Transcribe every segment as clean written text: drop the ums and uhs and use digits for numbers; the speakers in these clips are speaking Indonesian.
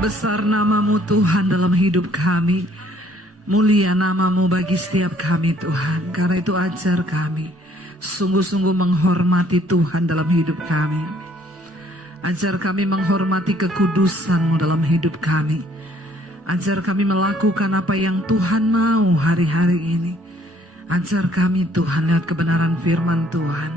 Besar namamu Tuhan dalam hidup kami. Mulia namamu bagi setiap kami Tuhan. Karena itu ajar kami sungguh-sungguh menghormati Tuhan dalam hidup kami. Ajar kami menghormati kekudusan-Mu dalam hidup kami. Ajar kami melakukan apa yang Tuhan mau hari-hari ini. Ajar kami Tuhan lewat kebenaran firman Tuhan.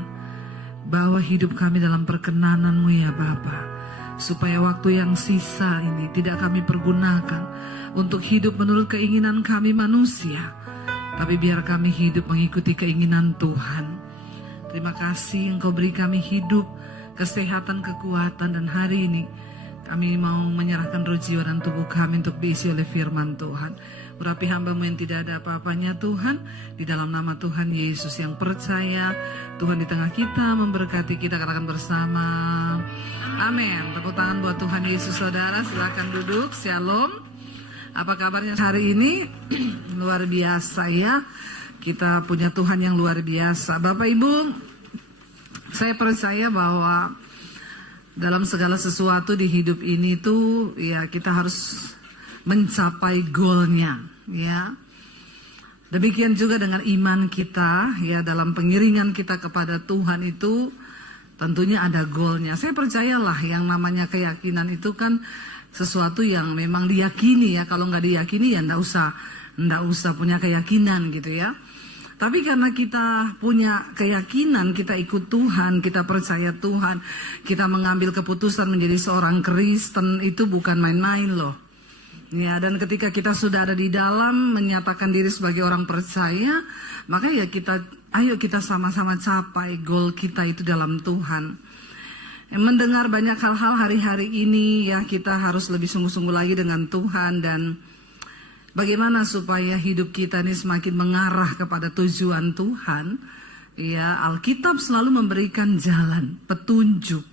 Bawa hidup kami dalam perkenanan-Mu ya Bapa. Supaya waktu yang sisa ini tidak kami pergunakan untuk hidup menurut keinginan kami manusia. Tapi biar kami hidup mengikuti keinginan Tuhan. Terima kasih Engkau beri kami hidup, kesehatan, kekuatan. Dan hari ini kami mau menyerahkan roh jiwa dan tubuh kami untuk diisi oleh firman Tuhan. Urapi hamba-Mu yang tidak ada apa-apanya Tuhan. Di dalam nama Tuhan Yesus yang percaya Tuhan di tengah kita memberkati kita, katakan bersama amin. Tepuk tangan buat Tuhan Yesus saudara. Silakan duduk. Shalom. Apa kabarnya hari ini? Luar biasa ya. Kita punya Tuhan yang luar biasa. Bapak Ibu, saya percaya bahwa dalam segala sesuatu di hidup ini tuh ya kita harus mencapai goalnya ya. Demikian juga dengan iman kita ya, dalam pengiringan kita kepada Tuhan itu tentunya ada goalnya. Saya percayalah yang namanya keyakinan itu kan sesuatu yang memang diyakini ya. Kalau nggak diyakini ya nggak usah punya keyakinan gitu ya. Tapi karena kita punya keyakinan, kita ikut Tuhan, kita percaya Tuhan, kita mengambil keputusan menjadi seorang Kristen itu bukan main-main loh. Ya, dan ketika kita sudah ada di dalam menyatakan diri sebagai orang percaya, maka ya ayo kita sama-sama capai goal kita itu dalam Tuhan. Mendengar banyak hal-hal hari-hari ini ya, kita harus lebih sungguh-sungguh lagi dengan Tuhan dan bagaimana supaya hidup kita ini semakin mengarah kepada tujuan Tuhan. Ya, Alkitab selalu memberikan jalan, petunjuk.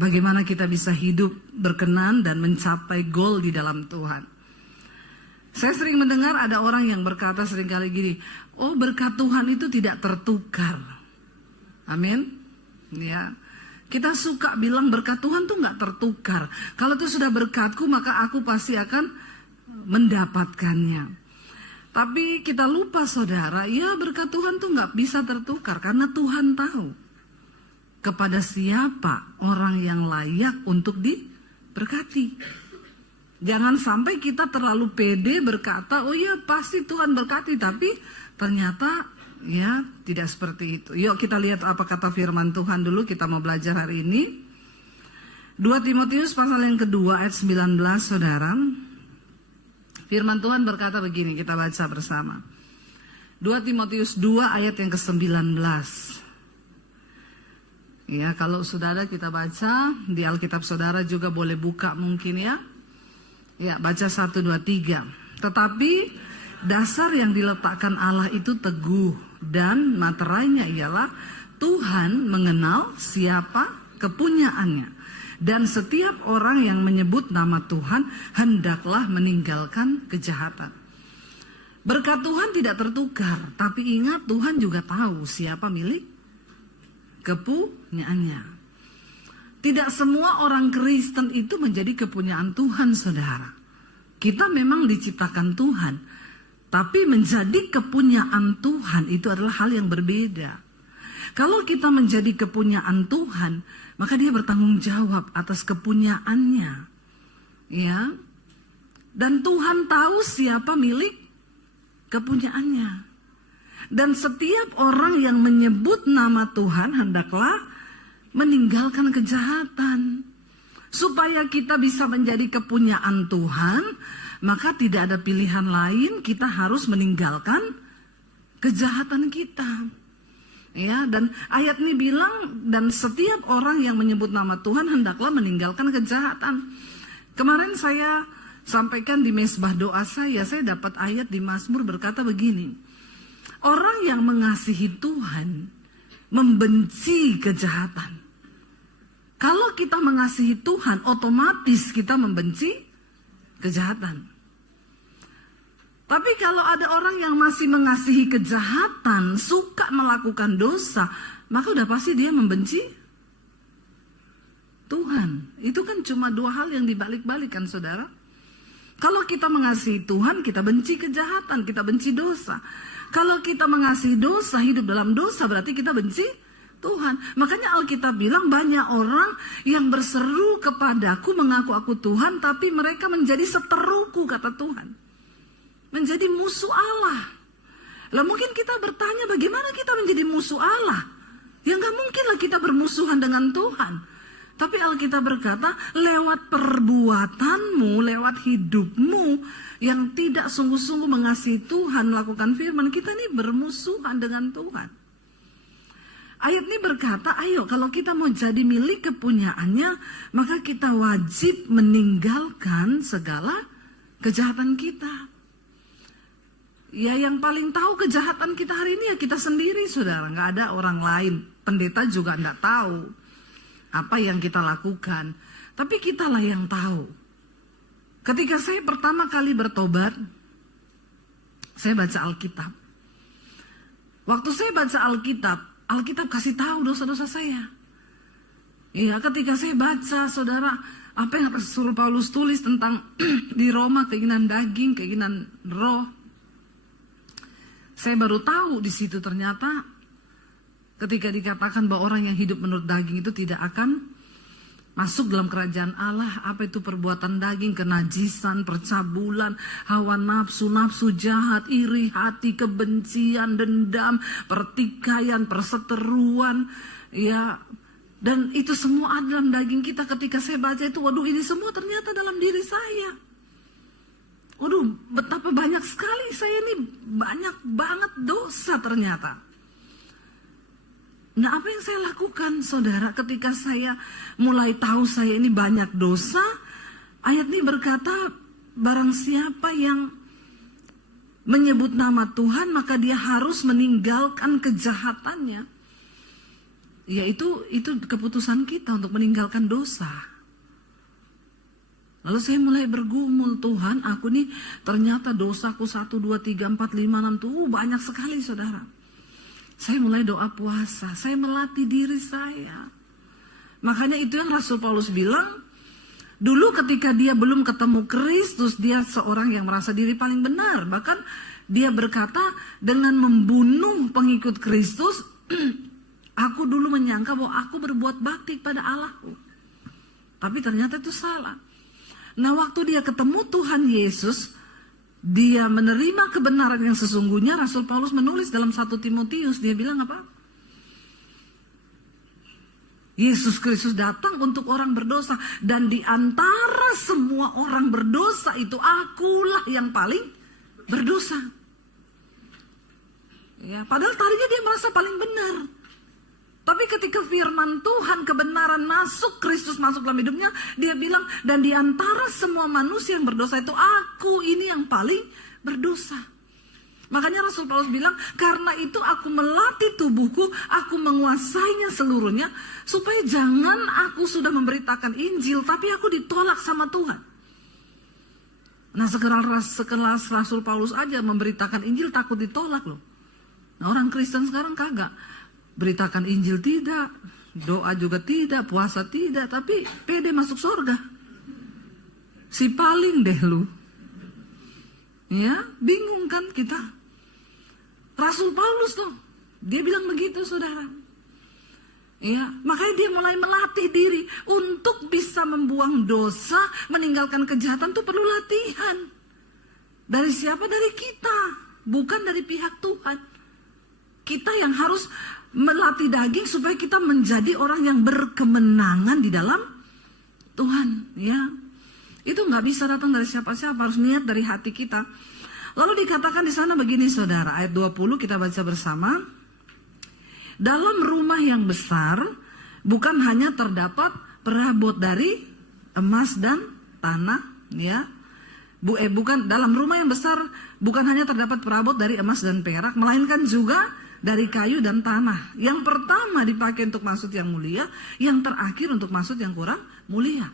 Bagaimana kita bisa hidup berkenan dan mencapai goal di dalam Tuhan. Saya sering mendengar ada orang yang berkata seringkali gini, oh berkat Tuhan itu tidak tertukar. Amin. Ya, kita suka bilang berkat Tuhan tuh nggak tertukar. Kalau itu sudah berkatku maka aku pasti akan mendapatkannya. Tapi kita lupa saudara, ya berkat Tuhan tuh nggak bisa tertukar karena Tuhan tahu kepada siapa orang yang layak untuk diberkati. Jangan sampai kita terlalu pede berkata, oh ya pasti Tuhan berkati, tapi ternyata ya tidak seperti itu. Yuk kita lihat apa kata firman Tuhan dulu, kita mau belajar hari ini. 2 Timotius pasal yang kedua ayat 19 saudara. Firman Tuhan berkata begini, kita baca bersama. 2 Timotius 2 ayat yang ke-19. Ya, kalau saudara kita baca di Alkitab saudara juga boleh buka mungkin ya. Ya, baca 1, 2, 3. Tetapi dasar yang diletakkan Allah itu teguh dan materainya ialah Tuhan mengenal siapa kepunyaannya. Dan setiap orang yang menyebut nama Tuhan hendaklah meninggalkan kejahatan. Berkat Tuhan tidak tertukar, tapi ingat Tuhan juga tahu siapa milik kepunyaannya. Tidak semua orang Kristen itu menjadi kepunyaan Tuhan saudara. Kita memang diciptakan Tuhan, tapi menjadi kepunyaan Tuhan itu adalah hal yang berbeda. Kalau kita menjadi kepunyaan Tuhan, maka dia bertanggung jawab atas kepunyaannya. Ya. Dan Tuhan tahu siapa milik kepunyaannya. Dan setiap orang yang menyebut nama Tuhan hendaklah meninggalkan kejahatan. Supaya kita bisa menjadi kepunyaan Tuhan, maka tidak ada pilihan lain, kita harus meninggalkan kejahatan kita. Ya, dan ayat ini bilang, dan setiap orang yang menyebut nama Tuhan hendaklah meninggalkan kejahatan. Kemarin saya sampaikan di mesbah doa saya dapat ayat di Mazmur berkata begini. Orang yang mengasihi Tuhan membenci kejahatan. Kalau kita mengasihi Tuhan, otomatis kita membenci kejahatan. Tapi kalau ada orang yang masih mengasihi kejahatan, suka melakukan dosa, maka udah pasti dia membenci Tuhan. Itu kan cuma dua hal yang dibalik-balikan, saudara. Kalau kita mengasihi Tuhan, kita benci kejahatan, kita benci dosa. Kalau kita mengasihi dosa, hidup dalam dosa, berarti kita benci Tuhan. Makanya Alkitab bilang banyak orang yang berseru kepadaku, mengaku aku Tuhan, tapi mereka menjadi seteruku, kata Tuhan. Menjadi musuh Allah. Lah mungkin kita bertanya, bagaimana kita menjadi musuh Allah? Ya gak mungkin lah kita bermusuhan dengan Tuhan. Tapi Alkitab berkata, lewat perbuatanmu, lewat hidupmu yang tidak sungguh-sungguh mengasihi Tuhan, melakukan firman, kita ini bermusuhan dengan Tuhan. Ayat ini berkata, ayo kalau kita mau jadi milik kepunyaannya, maka kita wajib meninggalkan segala kejahatan kita. Ya yang paling tahu kejahatan kita hari ini ya kita sendiri, saudara. Nggak ada orang lain. Pendeta juga nggak tahu apa yang kita lakukan. Tapi kitalah yang tahu. Ketika saya pertama kali bertobat, saya baca Alkitab. Waktu saya baca Alkitab kasih tahu dosa-dosa saya. Iya, ketika saya baca, saudara, apa yang Rasul Paulus tulis tentang di Roma, keinginan daging, keinginan roh. Saya baru tahu di situ ternyata ketika dikatakan bahwa orang yang hidup menurut daging itu tidak akan masuk dalam kerajaan Allah. Apa itu perbuatan daging? Kenajisan, percabulan, hawa nafsu, nafsu jahat, iri hati, kebencian, dendam, pertikaian, perseteruan, ya. Dan itu semua ada dalam daging kita. Ketika saya baca itu, waduh, ini semua ternyata dalam diri saya. Waduh, betapa banyak sekali saya ini, banyak banget dosa ternyata. Nah, apa yang saya lakukan, saudara, ketika saya mulai tahu saya ini banyak dosa? Ayat ini berkata, barang siapa yang menyebut nama Tuhan, maka dia harus meninggalkan kejahatannya. Yaitu itu keputusan kita untuk meninggalkan dosa. Lalu saya mulai bergumul, Tuhan, aku nih ternyata dosaku 1, 2, 3, 4, 5, 6 tuh banyak sekali, saudara. Saya mulai doa puasa, saya melatih diri saya. Makanya itu yang Rasul Paulus bilang, dulu ketika dia belum ketemu Kristus, dia seorang yang merasa diri paling benar. Bahkan dia berkata, dengan membunuh pengikut Kristus, aku dulu menyangka bahwa aku berbuat bakti pada Allahku. Tapi ternyata itu salah. Nah, waktu dia ketemu Tuhan Yesus, dia menerima kebenaran yang sesungguhnya. Rasul Paulus menulis dalam 1 Timotius, dia bilang apa? Yesus Kristus datang untuk orang berdosa, dan di antara semua orang berdosa itu akulah yang paling berdosa. Ya, padahal tadinya dia merasa paling benar. Tapi ketika firman Tuhan, kebenaran masuk, Kristus masuk dalam hidupnya, dia bilang, dan di antara semua manusia yang berdosa itu, aku ini yang paling berdosa. Makanya Rasul Paulus bilang, karena itu aku melatih tubuhku, aku menguasainya seluruhnya, supaya jangan aku sudah memberitakan Injil, tapi aku ditolak sama Tuhan. Nah, sekelas Rasul Paulus aja memberitakan Injil takut ditolak loh. Nah, orang Kristen sekarang kagak. Beritakan Injil tidak, doa juga tidak, puasa tidak, tapi pede masuk surga. Si paling deh lu. Ya, bingung kan kita. Rasul Paulus tuh, dia bilang begitu, saudara. Ya, makanya dia mulai melatih diri untuk bisa membuang dosa, meninggalkan kejahatan tuh perlu latihan. Dari siapa? Dari kita, bukan dari pihak Tuhan. Kita yang harus melatih daging supaya kita menjadi orang yang berkemenangan di dalam Tuhan, ya. Itu nggak bisa datang dari siapa-siapa, harus niat dari hati kita. Lalu dikatakan di sana begini, saudara, ayat 20 kita baca bersama. Dalam rumah yang besar bukan hanya terdapat perabot dari emas dan tanah, ya. Bukan dalam rumah yang besar bukan hanya terdapat perabot dari emas dan perak, melainkan juga dari kayu dan tanah. Yang pertama dipakai untuk maksud yang mulia, yang terakhir untuk maksud yang kurang mulia.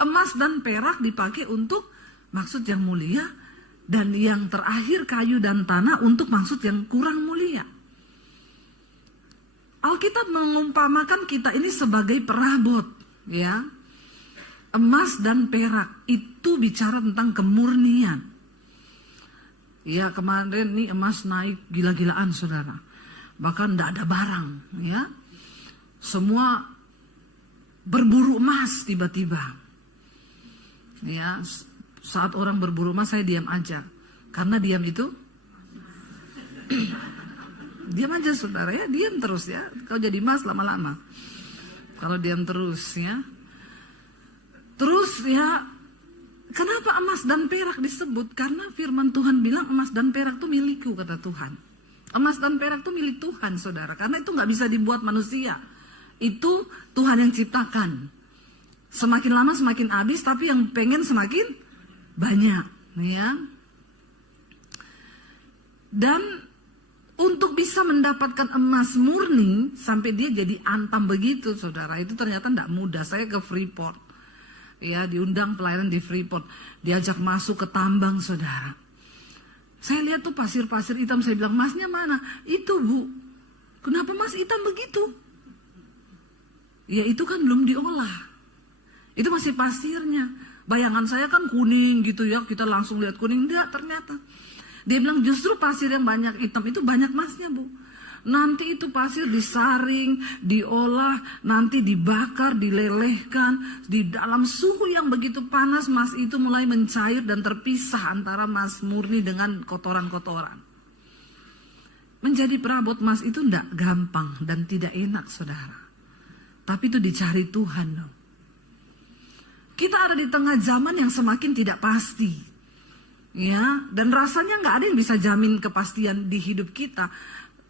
Emas dan perak dipakai untuk maksud yang mulia, dan yang terakhir kayu dan tanah untuk maksud yang kurang mulia. Alkitab mengumpamakan kita ini sebagai perabot, ya. Emas dan perak itu bicara tentang kemurnian. Ya, kemarin nih emas naik gila-gilaan saudara. Bahkan tidak ada barang, ya. Semua berburu emas tiba-tiba. Ya, saat orang berburu emas saya diam aja. Karena diam itu diam aja saudara ya, diam terus ya. Kau jadi emas lama-lama. Kalau diam terus ya. Terus ya, kenapa emas dan perak disebut? Karena firman Tuhan bilang emas dan perak itu milikku, kata Tuhan. Emas dan perak itu milik Tuhan saudara. Karena itu gak bisa dibuat manusia. Itu Tuhan yang ciptakan. Semakin lama semakin habis, tapi yang pengen semakin banyak, ya. Dan untuk bisa mendapatkan emas murni sampai dia jadi antam begitu, saudara, itu ternyata tidak mudah. Saya ke Freeport, ya, diundang pelayanan di Freeport, diajak masuk ke tambang, saudara. Saya lihat tuh pasir-pasir hitam, saya bilang, emasnya mana? Itu bu, kenapa emas hitam begitu? Ya itu kan belum diolah. Itu masih pasirnya. Bayangan saya kan kuning gitu ya. Kita langsung lihat kuning. Enggak ternyata. Dia bilang justru pasir yang banyak hitam itu banyak emasnya bu. Nanti itu pasir disaring, diolah, nanti dibakar, dilelehkan. Di dalam suhu yang begitu panas emas itu mulai mencair dan terpisah antara emas murni dengan kotoran-kotoran. Menjadi perabot emas itu enggak gampang dan tidak enak saudara. Tapi itu dicari Tuhan loh. Kita ada di tengah zaman yang semakin tidak pasti. Ya, dan rasanya nggak ada yang bisa jamin kepastian di hidup kita.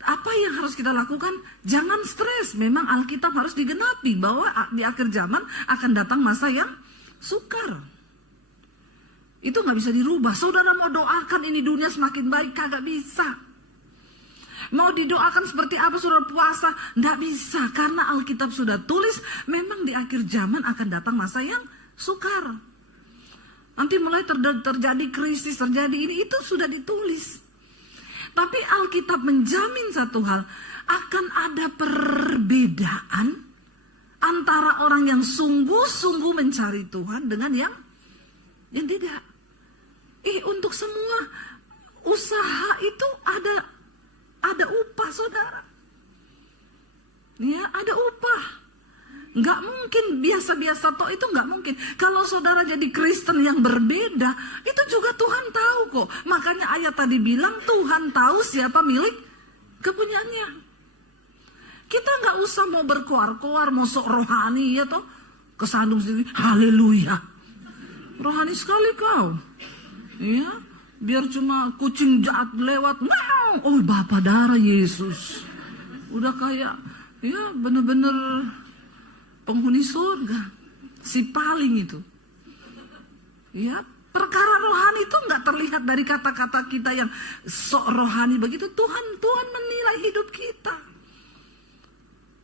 Apa yang harus kita lakukan? Jangan stres. Memang Alkitab harus digenapi bahwa di akhir zaman akan datang masa yang sukar. Itu nggak bisa dirubah. Saudara mau doakan ini dunia semakin baik, kagak bisa. Mau didoakan seperti apa saudara puasa? Nggak bisa, karena Alkitab sudah tulis memang di akhir zaman akan datang masa yang sukar. Nanti mulai terjadi krisis, terjadi ini, itu sudah ditulis. Tapi Alkitab menjamin satu hal, akan ada perbedaan antara orang yang sungguh-sungguh mencari Tuhan dengan yang tidak. Untuk semua usaha itu ada upah saudara. Ya, ada upah. Nggak mungkin biasa-biasa toh, itu nggak mungkin. Kalau saudara jadi Kristen yang berbeda, itu juga Tuhan tahu kok. Makanya ayat tadi bilang Tuhan tahu siapa milik kepunyaannya. Kita nggak usah mau berkoar-koar, mau sok rohani ya toh. Kesandung sendiri, haleluya. Rohani sekali kau. Ya, biar cuma kucing jahat lewat, wow, oh Bapa darah Yesus. Udah kayak, ya bener-bener penghuni surga, si paling itu. Ya, perkara rohani itu nggak terlihat dari kata-kata kita yang sok rohani begitu. Tuhan menilai hidup kita.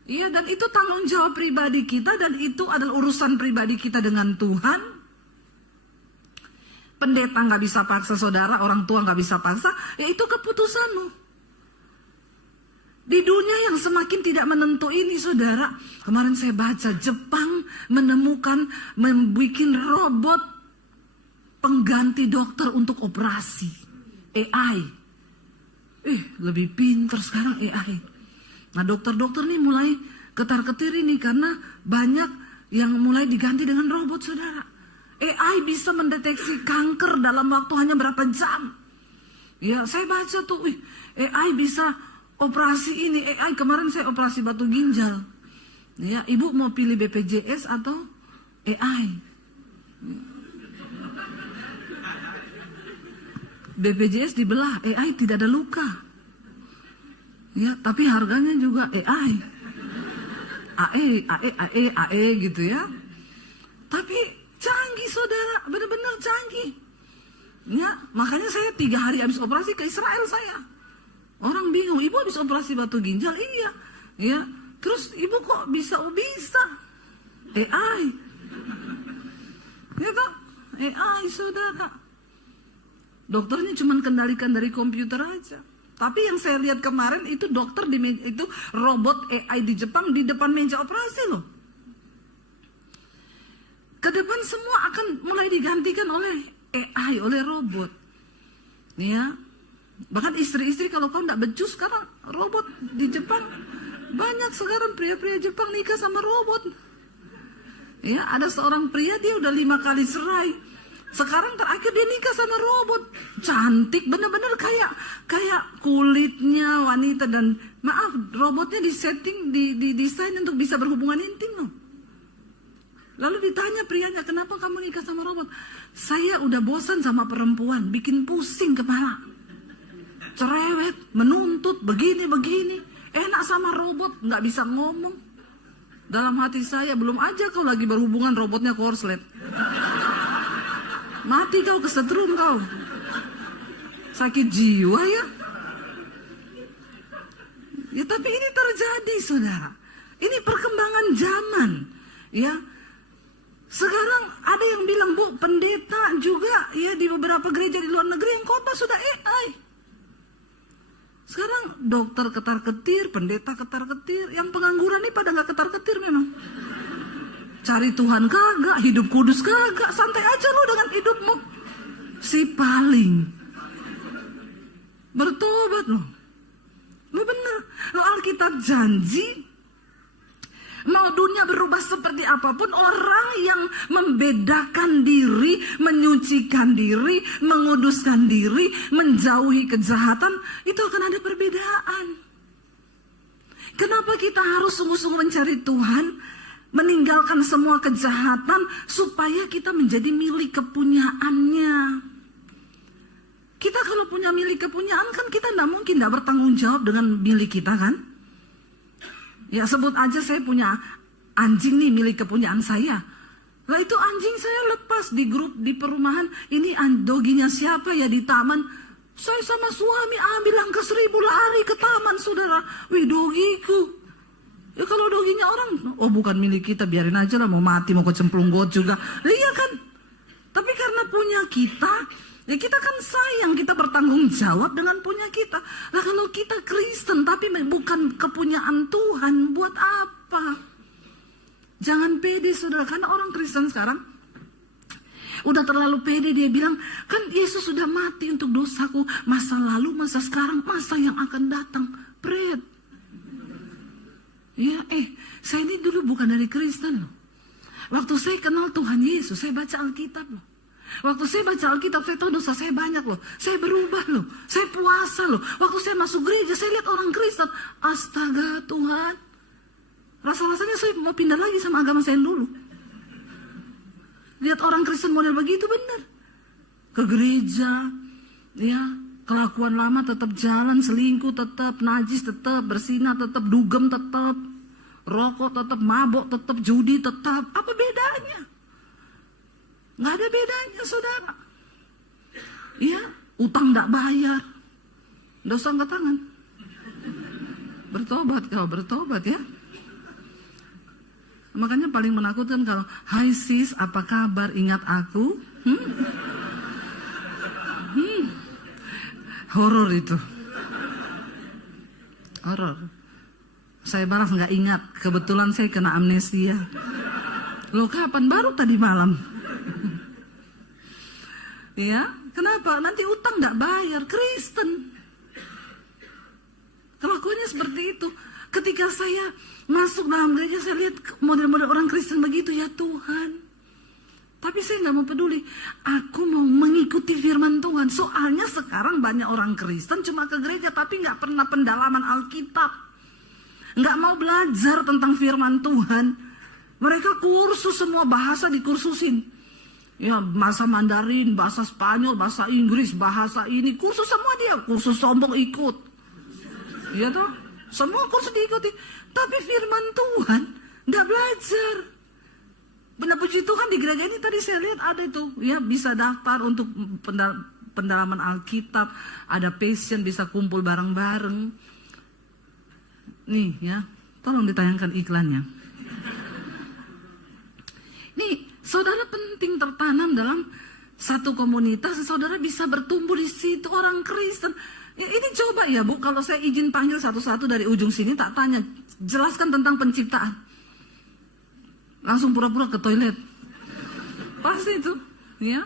Iya, dan itu tanggung jawab pribadi kita, dan itu adalah urusan pribadi kita dengan Tuhan. Pendeta nggak bisa paksa saudara, orang tua nggak bisa paksa, ya itu keputusanmu. Di dunia yang semakin tidak menentu ini saudara, kemarin saya baca Jepang menemukan membuat robot pengganti dokter untuk operasi, AI. Lebih pintar sekarang AI. Nah dokter-dokter nih mulai ketar-ketir ini karena banyak yang mulai diganti dengan robot saudara. AI bisa mendeteksi kanker dalam waktu hanya berapa jam. Ya saya baca tuh, AI bisa operasi ini. AI kemarin saya operasi batu ginjal. Ya, ibu mau pilih BPJS atau AI? BPJS dibelah, AI tidak ada luka. Ya, tapi harganya juga AI. AE gitu ya. Tapi canggih saudara, benar-benar canggih. Ya, makanya saya 3 hari habis operasi ke Israel saya. Orang bingung, ibu habis operasi batu ginjal? Iya. Ya, terus ibu kok bisa AI? Ya kan? AI saudara. Dokternya cuma kendalikan dari komputer aja. Tapi yang saya lihat kemarin itu dokter itu robot AI di Jepang di depan meja operasi loh. Ke depan semua akan mulai digantikan oleh AI, oleh robot. Ya, bahkan istri-istri kalau kau tidak becus sekarang robot di Jepang banyak sekarang pria-pria Jepang nikah sama robot. Ya, ada seorang pria dia udah 5 kali cerai. Sekarang terakhir dia nikah sama robot. Cantik, bener-bener kayak kulitnya wanita dan maaf robotnya disetting, didesain untuk bisa berhubungan intim loh. Lalu ditanya prianya, kenapa kamu nikah sama robot? Saya udah bosan sama perempuan, bikin pusing kepala. Cerewet, menuntut, begini-begini. Enak sama robot, nggak bisa ngomong. Dalam hati saya, belum aja kau lagi berhubungan robotnya korslet. Mati kau, kesetrum kau. Sakit jiwa ya. Ya tapi ini terjadi saudara. Ini perkembangan zaman. Ya. Sekarang ada yang bilang, Bu, pendeta juga ya di beberapa gereja di luar negeri yang khotbah sudah AI. Sekarang dokter ketar-ketir, pendeta ketar-ketir, yang pengangguran ini pada nggak ketar-ketir memang. Cari Tuhan kagak, hidup kudus kagak, santai aja lu dengan hidupmu. Si paling bertobat lo. Lu bener, lo Alkitab janji mau dunia berubah seperti apapun, orang yang membedakan diri, menyucikan diri, menguduskan diri, menjauhi kejahatan, itu akan ada perbedaan. Kenapa kita harus sungguh-sungguh mencari Tuhan, meninggalkan semua kejahatan, supaya kita menjadi milik kepunyaannya. Kita kalau punya milik kepunyaan kan kita tidak mungkin tidak bertanggung jawab dengan milik kita kan. Ya sebut aja saya punya anjing nih milik kepunyaan saya. Lah itu anjing saya lepas di grup di perumahan. Ini doginya siapa ya di taman. Saya sama suami ambil angka 1000 lari ke taman saudara. Wih dogiku. Ya kalau doginya orang, oh bukan milik kita biarin aja lah mau mati mau kecemplung got juga. Iya kan. Tapi karena punya kita. Ya kita kan sayang, kita bertanggung jawab dengan punya kita. Nah kalau kita Kristen tapi bukan kepunyaan Tuhan, buat apa? Jangan pede saudara, karena orang Kristen sekarang udah terlalu pede. Dia bilang, kan Yesus sudah mati untuk dosaku. Masa lalu, masa sekarang, masa yang akan datang. Pret. Ya, saya ini dulu bukan dari Kristen loh. Waktu saya kenal Tuhan Yesus, saya baca Alkitab loh. Waktu saya baca Alkitab, saya tahu dosa saya banyak loh. Saya berubah loh. Saya puasa loh. Waktu saya masuk gereja, saya lihat orang Kristen. Astaga Tuhan. Rasa-rasanya saya mau pindah lagi sama agama saya dulu. Lihat orang Kristen model begitu benar. Ke gereja. Ya, kelakuan lama tetap jalan. Selingkuh tetap, najis tetap, bersinah tetap, dugem tetap. Rokok tetap, mabok tetap, judi tetap. Apa bedanya? Nggak ada bedanya saudara. Iya, utang nggak bayar, dosa angkat tangan. Bertobat kau, bertobat ya. Makanya paling menakutkan kalau, hai sis, apa kabar, ingat aku? Horor itu. Horor. Saya balas nggak ingat, kebetulan saya kena amnesia. Loh kapan? Baru tadi malam. Ya, kenapa? Nanti utang nggak bayar. Kristen kelakuannya seperti itu. Ketika saya masuk dalam gereja, saya lihat model-model orang Kristen begitu, ya Tuhan. Tapi saya nggak mau peduli. Aku mau mengikuti firman Tuhan. Soalnya sekarang banyak orang Kristen cuma ke gereja tapi nggak pernah pendalaman Alkitab, nggak mau belajar tentang firman Tuhan. Mereka kursus semua bahasa dikursusin. Ya, bahasa Mandarin, bahasa Spanyol, bahasa Inggris, bahasa ini, kursus semua dia, kursus sombong ikut. Iya toh? Semua kursus diikuti. Tapi firman Tuhan nggak belajar. Benar puji Tuhan di gereja ini tadi saya lihat ada itu, ya bisa daftar untuk pendalaman Alkitab, ada passion bisa kumpul bareng-bareng. Nih ya, tolong ditayangkan iklannya. Nih, saudara penting tertanam dalam satu komunitas, saudara bisa bertumbuh di situ orang Kristen. Ini coba ya Bu, kalau saya izin panggil satu-satu dari ujung sini, tak tanya, jelaskan tentang penciptaan. Langsung pura-pura ke toilet. Pasti itu, ya.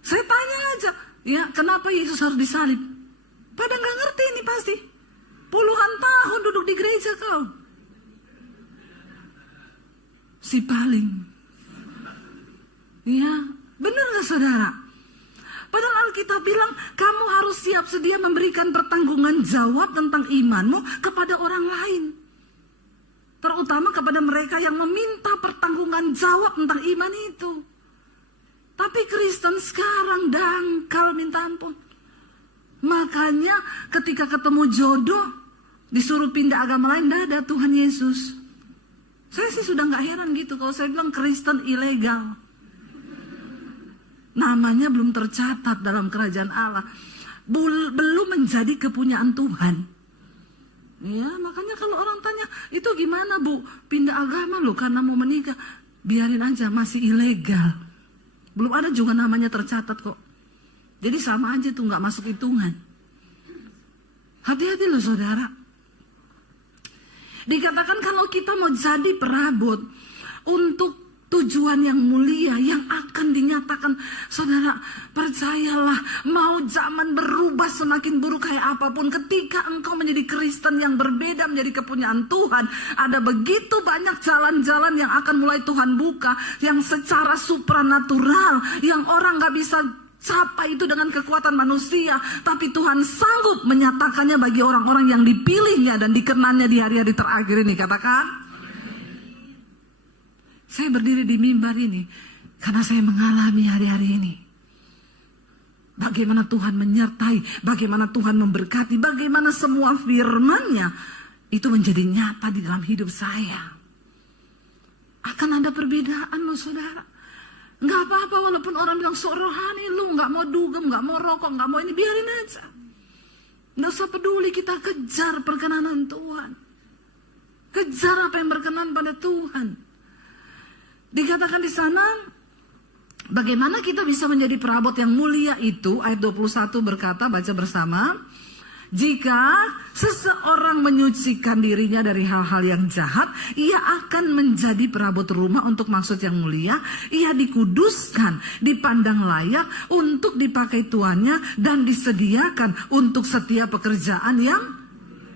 Saya tanya aja, ya, kenapa Yesus harus disalib? Pada nggak ngerti ini pasti. Puluhan tahun duduk di gereja kau. Si paling. Ya, benar nggak saudara? Padahal Alkitab bilang kamu harus siap sedia memberikan pertanggungan jawab tentang imanmu kepada orang lain. Terutama kepada mereka yang meminta pertanggungan jawab tentang iman itu. Tapi Kristen sekarang dangkal minta ampun. Makanya ketika ketemu jodoh, disuruh pindah agama lain, dah ada Tuhan Yesus. Saya sih sudah gak heran gitu kalau saya bilang Kristen ilegal. Namanya belum tercatat dalam kerajaan Allah. Belum menjadi kepunyaan Tuhan. Ya, makanya kalau orang tanya, itu gimana Bu? Pindah agama loh karena mau menikah. Biarin aja, masih ilegal. Belum ada juga namanya tercatat kok. Jadi sama aja tuh, gak masuk hitungan. Hati-hati loh saudara. Dikatakan kalau kita mau jadi perabot untuk tujuan yang mulia yang akan dinyatakan, saudara, percayalah, mau zaman berubah semakin buruk kayak apapun, ketika engkau menjadi Kristen yang berbeda menjadi kepunyaan Tuhan, ada begitu banyak jalan-jalan yang akan mulai Tuhan buka, yang secara supranatural, yang orang gak bisa capai itu dengan kekuatan manusia, tapi Tuhan sanggup menyatakannya bagi orang-orang yang dipilihnya dan dikenannya di hari-hari terakhir ini. Katakan, saya berdiri di mimbar ini karena saya mengalami hari-hari ini. Bagaimana Tuhan menyertai, bagaimana Tuhan memberkati, bagaimana semua firman-Nya itu menjadi nyata di dalam hidup saya. Akan ada perbedaan loh saudara. Nggak apa-apa walaupun orang bilang sok rohani lu, nggak mau dugem, nggak mau rokok, nggak mau ini, biarin aja. Nggak usah peduli, kita kejar perkenanan Tuhan. Kejar apa yang berkenan pada Tuhan. Dikatakan di sana, bagaimana kita bisa menjadi perabot yang mulia itu, ayat 21 berkata, baca bersama, jika seseorang menyucikan dirinya dari hal-hal yang jahat, ia akan menjadi perabot rumah untuk maksud yang mulia, ia dikuduskan, dipandang layak untuk dipakai tuannya, dan disediakan untuk setiap pekerjaan yang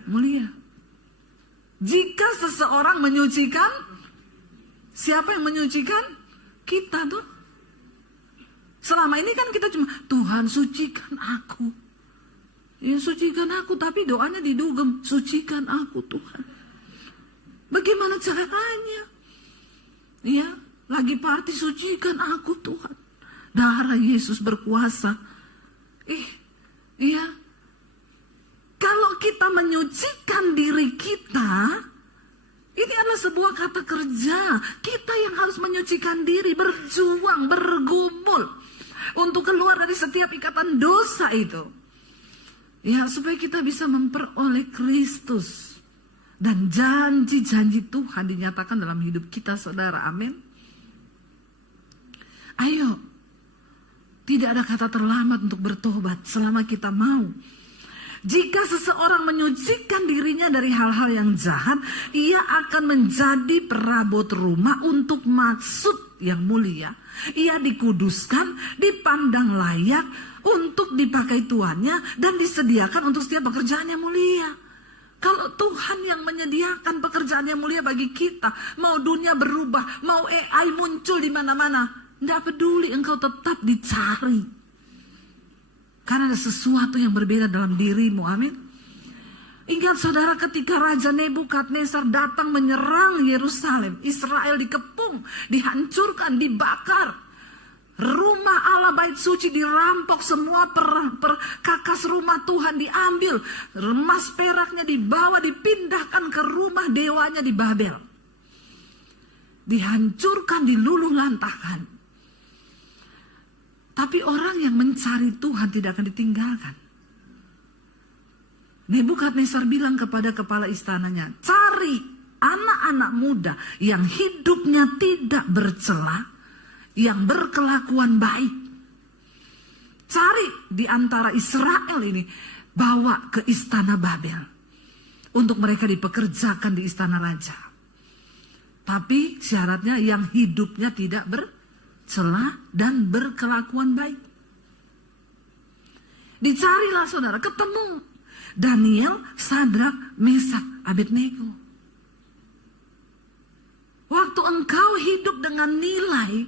mulia. Jika seseorang menyucikan, siapa yang menyucikan? Kita tuh. Selama ini kan kita cuma, Tuhan sucikan aku. Ya sucikan aku, tapi doanya didugem, sucikan aku Tuhan. Bagaimana caranya? Ya, lagi party, sucikan aku Tuhan. Darah Yesus berkuasa. Ya. Kalau kita menyucikan diri kita, ini adalah sebuah kata kerja. Kita yang harus menyucikan diri, berjuang, bergumul untuk keluar dari setiap ikatan dosa itu. Ya, supaya kita bisa memperoleh Kristus. Dan janji-janji Tuhan dinyatakan dalam hidup kita, saudara. Amin. Ayo. Tidak ada kata terlambat untuk bertobat selama kita mau. Jika seseorang menyucikan dirinya dari hal-hal yang jahat, ia akan menjadi perabot rumah untuk maksud yang mulia. Ia dikuduskan, dipandang layak untuk dipakai tuannya, dan disediakan untuk setiap pekerjaan yang mulia. Kalau Tuhan yang menyediakan pekerjaan yang mulia bagi kita, mau dunia berubah, mau AI muncul di mana-mana, tidak peduli, engkau tetap dicari. Karena ada sesuatu yang berbeda dalam dirimu, amin. Ingat saudara, ketika Raja Nebukadnezar datang menyerang Yerusalem, Israel dikepung, dihancurkan, dibakar. Rumah Allah, bait suci dirampok, semua perkakas rumah Tuhan diambil. Emas peraknya dibawa, dipindahkan ke rumah dewanya di Babel. Dihancurkan, diluluh lantakan. Tapi orang yang mencari Tuhan tidak akan ditinggalkan. Nebukadnezar bilang kepada kepala istananya, cari anak-anak muda yang hidupnya tidak bercela, yang berkelakuan baik. Cari di antara Israel ini, bawa ke istana Babel. Untuk mereka dipekerjakan di istana raja. Tapi syaratnya yang hidupnya tidak celah, dan berkelakuan baik. Dicarilah saudara, ketemu Daniel, Sadrak, Mesak, Abednego. Waktu engkau hidup dengan nilai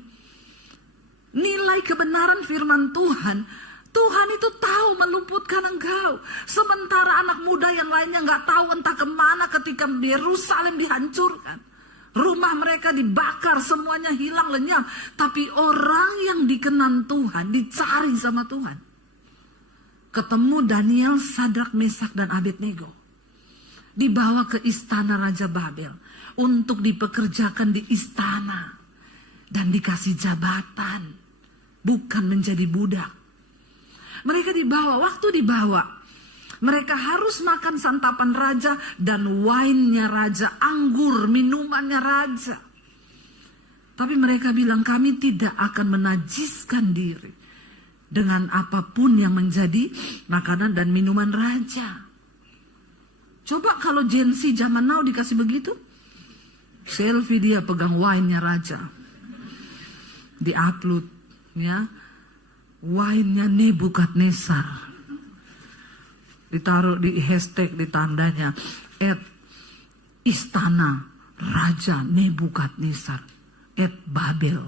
kebenaran firman Tuhan, Tuhan itu tahu meluputkan engkau. Sementara anak muda yang lainnya gak tahu entah kemana ketika Yerusalem dihancurkan. Rumah mereka dibakar, semuanya hilang lenyap. Tapi orang yang dikenan Tuhan, dicari sama Tuhan. Ketemu Daniel, Sadrak, Mesak, dan Abednego. Dibawa ke istana Raja Babel. Untuk dipekerjakan di istana. Dan dikasih jabatan. Bukan menjadi budak. Mereka dibawa, waktu dibawa. Mereka harus makan santapan raja dan wine-nya raja, anggur, minumannya raja. Tapi mereka bilang, kami tidak akan menajiskan diri dengan apapun yang menjadi makanan dan minuman raja. Coba kalau Gen Z zaman now dikasih begitu. Selfie dia pegang wine-nya raja. Di-upload, ya. Wine-nya Nebukadnezar. Ditaruh di hashtag, di tandanya @istana Raja Nebukadnezar @Babel.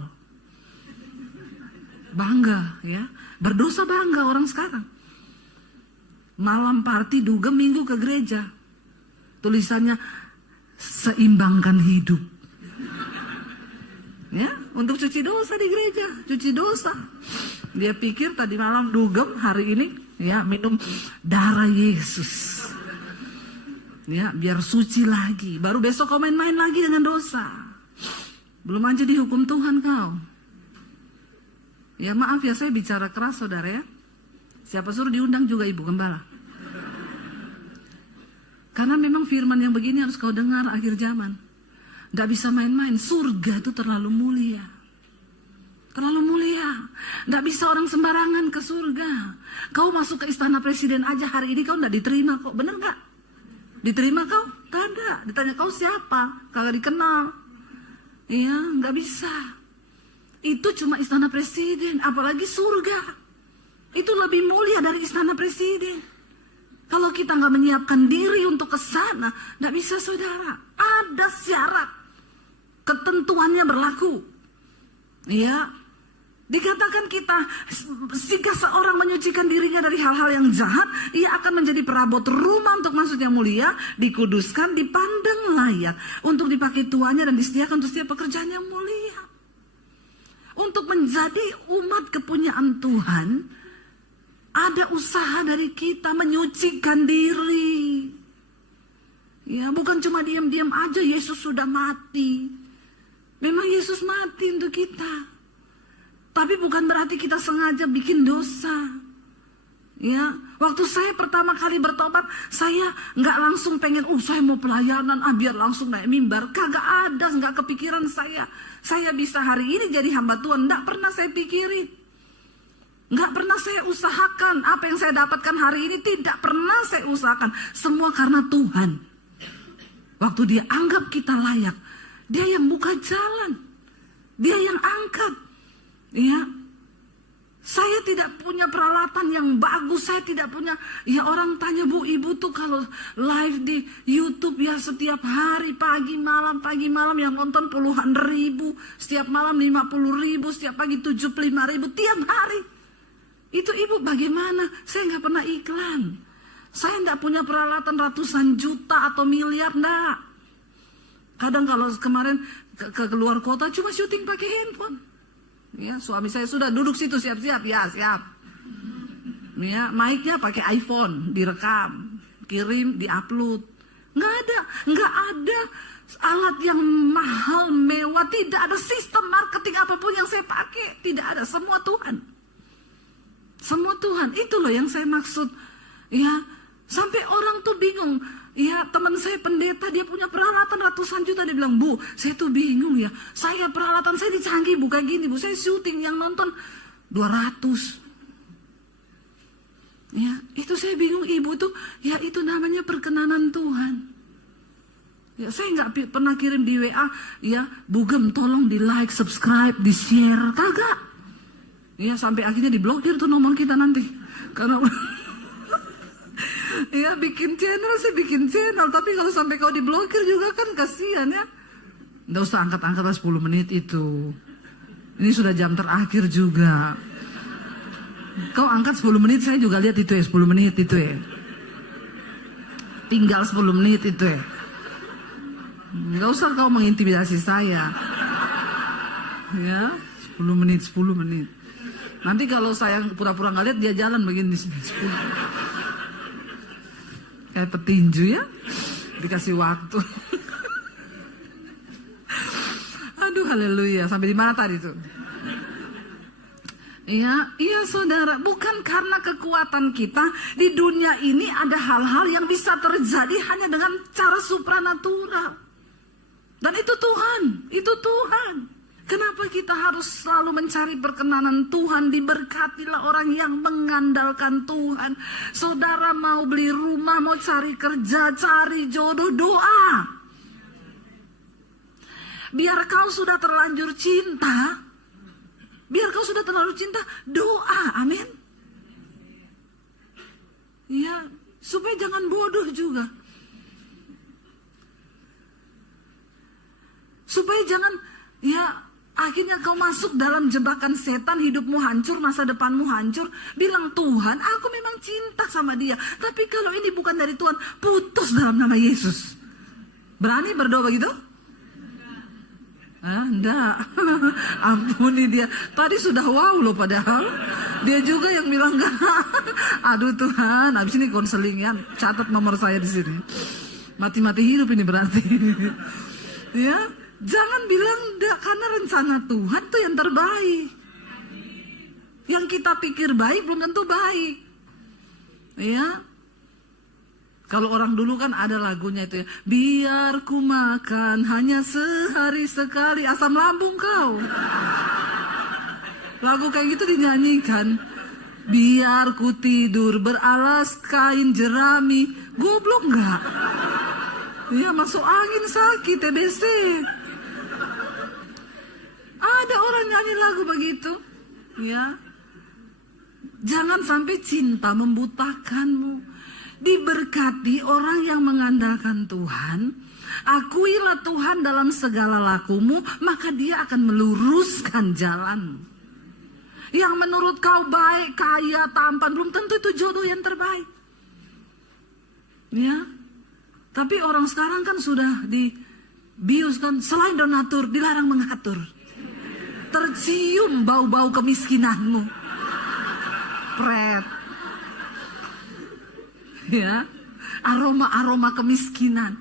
Bangga, ya. Berdosa bangga orang sekarang. Malam party dugem, minggu ke gereja. Tulisannya seimbangkan hidup. Ya, untuk cuci dosa di gereja, cuci dosa. Dia pikir tadi malam dugem, hari ini ya minum darah Yesus. Ya, biar suci lagi. Baru besok kau main-main lagi dengan dosa. Belum aja dihukum Tuhan kau. Ya maaf ya, saya bicara keras saudara ya. Siapa suruh diundang juga Ibu Gembala. Karena memang firman yang begini harus kau dengar akhir zaman. Gak bisa main-main, surga itu terlalu mulia. Terlalu mulia. Gak bisa orang sembarangan ke surga. Kau masuk ke istana presiden aja hari ini kau gak diterima kok, bener gak? Diterima kau? Gak ada. Ditanya kau siapa? Kagak dikenal. Iya, gak bisa. Itu cuma istana presiden, apalagi surga. Itu lebih mulia dari istana presiden. Kalau kita gak menyiapkan diri untuk ke sana, gak bisa saudara. Ada syarat. Ketentuannya berlaku. Ya. Dikatakan kita, jika seorang menyucikan dirinya dari hal-hal yang jahat, ia akan menjadi perabot rumah untuk maksud yang mulia, dikuduskan, dipandang layak, untuk dipakai tuannya dan disediakan untuk setiap pekerjaan yang mulia. Untuk menjadi umat kepunyaan Tuhan, ada usaha dari kita menyucikan diri. Ya, bukan cuma diam-diam aja Yesus sudah mati. Memang Yesus mati untuk kita. Tapi bukan berarti kita sengaja bikin dosa. Ya, waktu saya pertama kali bertobat, saya nggak langsung pengen, saya mau pelayanan, biar langsung naik mimbar. Kagak ada, nggak kepikiran saya. Saya bisa hari ini jadi hamba Tuhan, nggak pernah saya pikirin. Nggak pernah saya usahakan. Apa yang saya dapatkan hari ini tidak pernah saya usahakan. Semua karena Tuhan. Waktu dia anggap kita layak, dia yang buka jalan. Dia yang angkat. Ya, saya tidak punya peralatan yang bagus. Saya tidak punya, ya orang tanya, Bu, Ibu tuh kalau live di YouTube ya setiap hari, pagi malam yang nonton puluhan ribu. Setiap malam 50.000, setiap pagi 75.000, tiap hari. Itu Ibu bagaimana? Saya nggak pernah iklan. Saya nggak punya peralatan ratusan juta atau miliar, nggak. Kadang kalau kemarin ke luar kota cuma syuting pakai handphone. Ya, suami saya sudah duduk situ siap-siap, ya siap. Ya, mic-nya pakai iPhone, direkam, kirim, diupload. Nggak ada alat yang mahal, mewah, tidak ada sistem marketing apapun yang saya pakai, tidak ada, semua Tuhan. Semua Tuhan, itu loh yang saya maksud. Ya, sampai orang tuh bingung. Ya, teman saya pendeta, dia punya peralatan ratusan juta. Dia bilang, Bu, saya tuh bingung ya. Peralatan saya dicanggih, bukan gini, Bu. Saya syuting yang nonton 200. Ya, itu saya bingung, Ibu tuh, ya itu namanya perkenanan Tuhan. Ya, saya nggak pernah kirim di WA, ya, Bugem tolong di like, subscribe, di share, kagak. Ya, sampai akhirnya diblokir tuh nomor kita nanti. Karena ya bikin channel sih bikin channel, tapi kalau sampai kau diblokir juga kan kasihan ya. Nggak usah angkat-angkat 10 menit itu. Ini sudah jam terakhir juga. Kau angkat 10 menit, saya juga lihat itu ya, 10 menit itu ya. Tinggal 10 menit itu ya. Nggak usah kau mengintimidasi saya. Ya, 10 menit, 10 menit. Nanti kalau saya pura-pura nggak lihat, dia jalan begini 10. Kayak petinju ya, dikasih waktu. Aduh, haleluya. Sampai di mana tadi tuh? Iya saudara, bukan karena kekuatan kita di dunia ini ada hal-hal yang bisa terjadi hanya dengan cara supranatural. Dan itu Tuhan. Kenapa kita harus selalu mencari perkenanan Tuhan? Diberkatilah orang yang mengandalkan Tuhan. Saudara mau beli rumah, mau cari kerja, cari jodoh, doa. Biar kau sudah terlanjur cinta, doa, amin. Ya, supaya jangan bodoh juga. Supaya jangan, ya, akhirnya kau masuk dalam jebakan setan, hidupmu hancur, masa depanmu hancur. Bilang, Tuhan, aku memang cinta sama dia, tapi kalau ini bukan dari Tuhan, putus dalam nama Yesus. Berani berdoa begitu? Enggak. Ampuni dia. Tadi sudah wow loh padahal. Dia juga yang bilang enggak. Aduh Tuhan, habis ini konseling ya. Catat nomor saya di sini. Mati-mati hidup ini berarti. Ya, jangan bilang enggak, karena rencana Tuhan tuh yang terbaik. Yang kita pikir baik belum tentu baik. Ya. Kalau orang dulu kan ada lagunya itu ya, biar ku makan hanya sehari sekali, asam lambung kau. Lagu kayak gitu dinyanyikan. Biar ku tidur beralas kain jerami, goblok nggak? Ya, masuk angin sakit TBC. Ada orang nyanyi lagu begitu, ya. Jangan sampai cinta membutakanmu. Diberkati orang yang mengandalkan Tuhan. Akuilah Tuhan dalam segala lakumu, maka dia akan meluruskan jalan. Yang menurut kau baik, kaya, tampan, belum tentu itu jodoh yang terbaik. Ya. Tapi orang sekarang kan sudah dibiuskan, selain donatur, dilarang mengatur. Tercium bau-bau kemiskinanmu. Pret. Ya, aroma-aroma kemiskinan.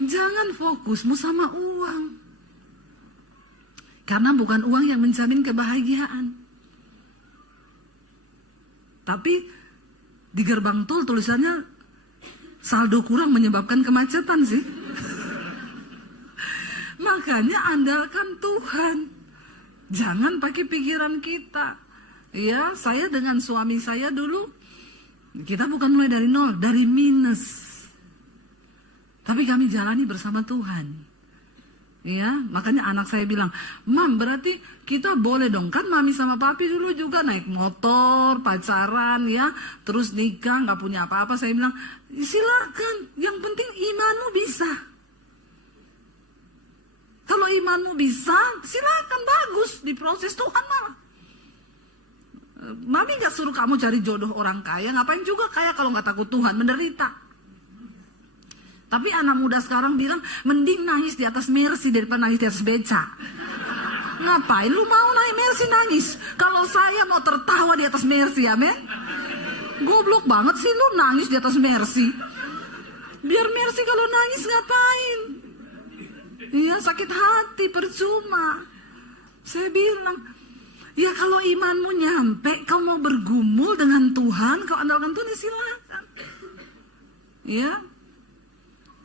Jangan fokusmu sama uang. Karena bukan uang yang menjamin kebahagiaan. Tapi di gerbang tol tulisannya saldo kurang menyebabkan kemacetan sih. Makanya andalkan Tuhan. Jangan pakai pikiran kita. Ya, saya dengan suami saya dulu, kita bukan mulai dari nol, dari minus. Tapi kami jalani bersama Tuhan. Ya, makanya anak saya bilang, Mam, berarti kita boleh dong, kan Mami sama Papi dulu juga naik motor, pacaran ya, terus nikah, gak punya apa-apa. Saya bilang, silakan, yang penting imanmu bisa. Kalau imanmu bisa, silakan, bagus, diproses Tuhan malah. Mami gak suruh kamu cari jodoh orang kaya. Ngapain juga kaya kalau gak takut Tuhan, menderita. Tapi anak muda sekarang bilang, mending nangis di atas Mercy daripada nangis di atas beca. Ngapain lu mau naik Mercy nangis? Kalau saya mau tertawa di atas Mercy, amen. Goblok banget sih lu nangis di atas Mercy. Biar Mercy kalau nangis ngapain? Iya, sakit hati, percuma. Saya bilang, ya kalau imanmu nyampe, kau mau bergumul dengan Tuhan, kau andalkan Tuhan, ya silakan. Ya,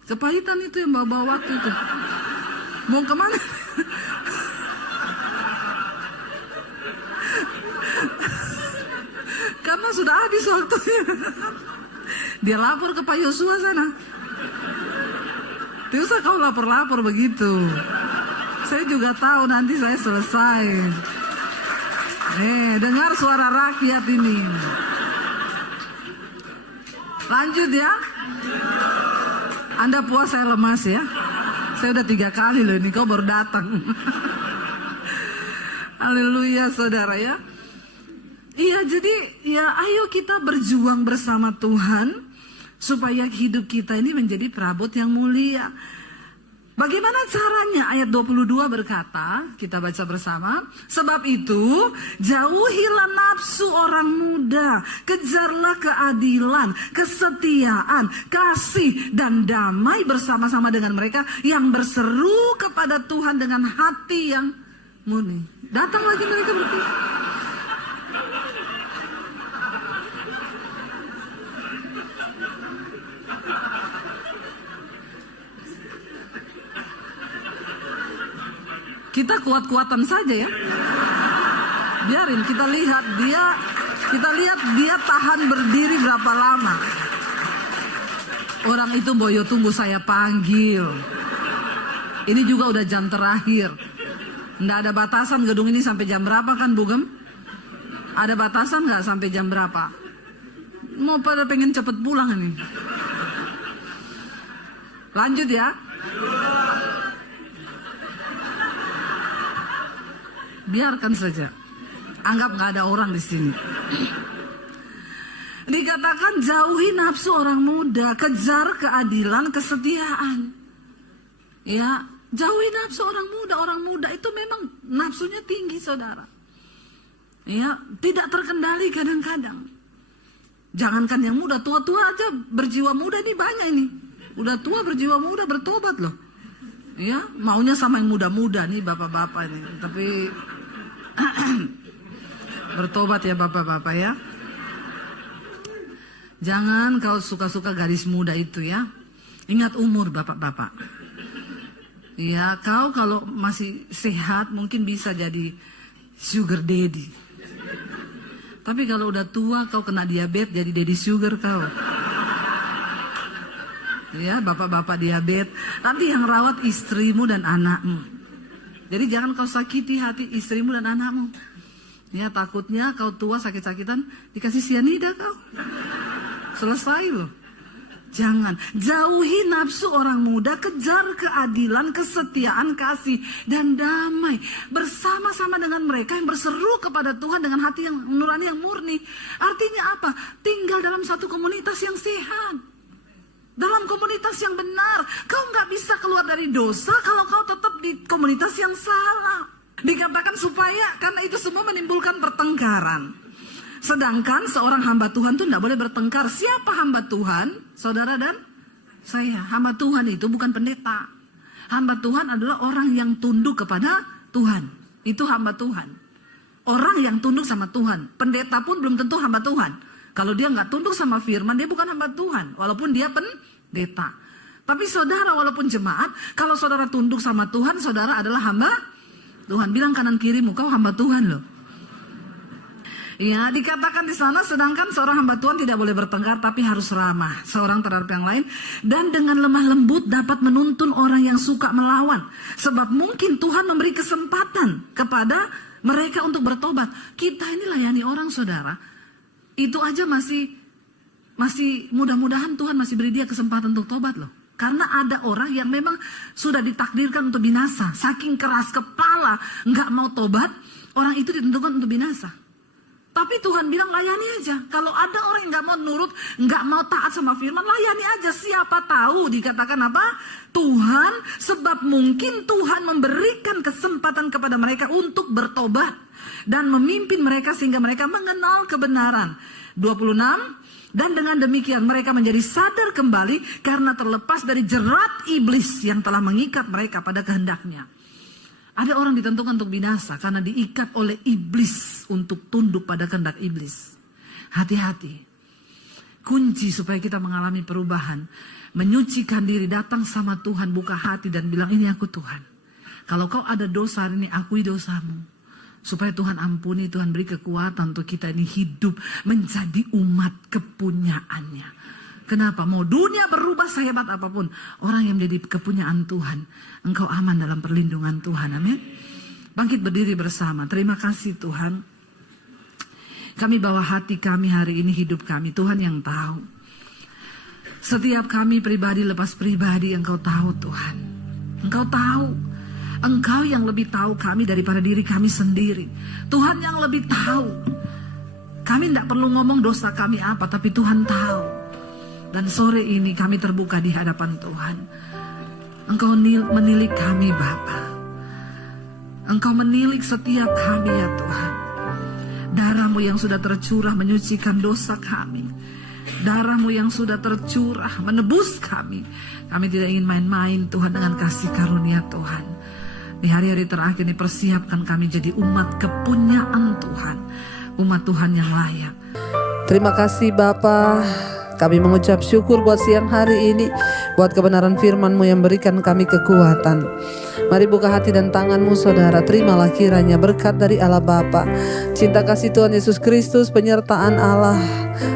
kepahitan itu yang bawa waktu itu. Mau kemana? Karena sudah habis waktunya. Dia lapor ke Pak Yosua sana. Tidak usah kau lapor-lapor begitu. Saya juga tahu nanti saya selesai. Dengar suara rakyat ini. Lanjut ya. Anda puas, saya lemas ya. Saya udah 3 kali loh ini, kau baru datang. Haleluya saudara ya. Iya, jadi ya ayo kita berjuang bersama Tuhan supaya hidup kita ini menjadi perabot yang mulia. Bagaimana caranya? Ayat 22 berkata, kita baca bersama. Sebab itu, jauhilah nafsu orang muda, kejarlah keadilan, kesetiaan, kasih, dan damai bersama-sama dengan mereka yang berseru kepada Tuhan dengan hati yang murni. Datang lagi mereka berkata, kita kuat-kuatan saja ya. Biarin kita lihat dia tahan berdiri berapa lama. Orang itu boyo tunggu saya panggil. Ini juga udah jam terakhir. Nggak ada batasan gedung ini sampai jam berapa kan Bugem? Ada batasan nggak sampai jam berapa? Mau pada pengen cepet pulang ini. Lanjut ya. Biarkan saja. Anggap nggak ada orang di sini. Dikatakan jauhi nafsu orang muda, kejar keadilan, kesetiaan. Ya, jauhi nafsu orang muda. Orang muda itu memang nafsunya tinggi, saudara. Ya, tidak terkendali kadang-kadang. Jangankan yang muda, tua-tua aja berjiwa muda ini banyak ini. Udah tua berjiwa muda bertobat loh. Ya, maunya sama yang muda-muda nih bapak-bapak ini. Tapi bertobat ya bapak-bapak ya. Jangan kau suka-suka gadis muda itu ya. Ingat umur bapak-bapak. Ya, kau kalau masih sehat mungkin bisa jadi sugar daddy. Tapi kalau udah tua kau kena diabetes jadi daddy sugar kau. Ya, bapak-bapak diabetes. Nanti yang rawat istrimu dan anakmu. Jadi jangan kau sakiti hati istrimu dan anakmu. Ya, takutnya kau tua sakit-sakitan dikasih sianida kau. Selesai loh. Jangan. Jauhi nafsu orang muda, kejar keadilan, kesetiaan, kasih, dan damai. Bersama-sama dengan mereka yang berseru kepada Tuhan dengan hati yang nurani, yang murni. Artinya apa? Tinggal dalam satu komunitas yang sehat. Dalam komunitas yang benar. Kau nggak bisa keluar dari dosa kalau kau tetap di komunitas yang salah. Dikatakan supaya, karena itu semua menimbulkan pertengkaran. Sedangkan seorang hamba Tuhan itu tidak boleh bertengkar. Siapa hamba Tuhan? Saudara dan saya. Hamba Tuhan itu bukan pendeta. Hamba Tuhan adalah orang yang tunduk kepada Tuhan. Itu hamba Tuhan. Orang yang tunduk sama Tuhan. Pendeta pun belum tentu hamba Tuhan. Kalau dia nggak tunduk sama firman, dia bukan hamba Tuhan. Walaupun dia pendeta. Tapi saudara, walaupun jemaat, kalau saudara tunduk sama Tuhan, saudara adalah hamba Tuhan. Bilang kanan kirimu, kau hamba Tuhan loh. Ya, dikatakan di sana, sedangkan seorang hamba Tuhan tidak boleh bertengkar, tapi harus ramah seorang terhadap yang lain, dan dengan lemah lembut dapat menuntun orang yang suka melawan. Sebab mungkin Tuhan memberi kesempatan kepada mereka untuk bertobat. Kita ini layani orang, saudara. Itu aja masih mudah-mudahan Tuhan masih beri dia kesempatan untuk tobat loh. Karena ada orang yang memang sudah ditakdirkan untuk binasa. Saking keras kepala, nggak mau tobat, orang itu ditentukan untuk binasa. Tapi Tuhan bilang layani aja. Kalau ada orang yang gak mau nurut, gak mau taat sama firman, layani aja. Siapa tahu dikatakan apa? Tuhan, sebab mungkin Tuhan memberikan kesempatan kepada mereka untuk bertobat. Dan memimpin mereka sehingga mereka mengenal kebenaran. 26, dan dengan demikian mereka menjadi sadar kembali karena terlepas dari jerat iblis yang telah mengikat mereka pada kehendaknya. Ada orang ditentukan untuk binasa karena diikat oleh iblis untuk tunduk pada kehendak iblis. Hati-hati. Kunci supaya kita mengalami perubahan. Menyucikan diri, datang sama Tuhan, buka hati dan bilang, ini aku Tuhan. Kalau kau ada dosa hari ini, akui dosamu. Supaya Tuhan ampuni, Tuhan beri kekuatan untuk kita ini hidup menjadi umat kepunyaannya. Kenapa? Mau dunia berubah sehebat apapun, orang yang menjadi kepunyaan Tuhan, engkau aman dalam perlindungan Tuhan. Amin. Bangkit berdiri bersama. Terima kasih Tuhan. Kami bawa hati kami hari ini, hidup kami, Tuhan yang tahu. Setiap kami pribadi lepas pribadi, engkau tahu Tuhan. Engkau tahu. Engkau yang lebih tahu kami daripada diri kami sendiri. Tuhan yang lebih tahu. Kami tidak perlu ngomong dosa kami apa, tapi Tuhan tahu. Dan sore ini kami terbuka di hadapan Tuhan. Engkau menilik kami Bapa. Engkau menilik setiap kami ya Tuhan. Darah-Mu yang sudah tercurah menyucikan dosa kami. Darah-Mu yang sudah tercurah menebus kami. Kami tidak ingin main-main Tuhan dengan kasih karunia Tuhan. Di hari-hari terakhir ini persiapkan kami jadi umat kepunyaan Tuhan. Umat Tuhan yang layak. Terima kasih Bapa. Kami mengucap syukur buat siang hari ini, buat kebenaran firman-Mu yang berikan kami kekuatan. Mari buka hati dan tangan-Mu saudara, terimalah kiranya berkat dari Allah Bapa, cinta kasih Tuhan Yesus Kristus, penyertaan Allah,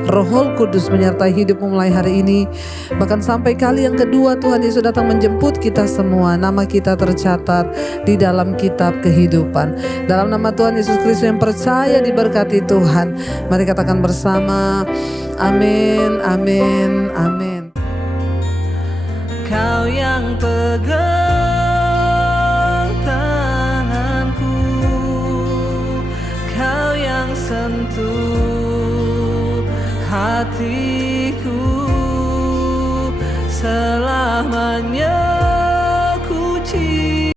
Roh Kudus menyertai hidupmu mulai hari ini. Bahkan sampai kali yang kedua Tuhan Yesus datang menjemput kita semua, nama kita tercatat di dalam kitab kehidupan. Dalam nama Tuhan Yesus Kristus yang percaya diberkati Tuhan, mari katakan bersama, amin, amin, amin. Kau yang tegar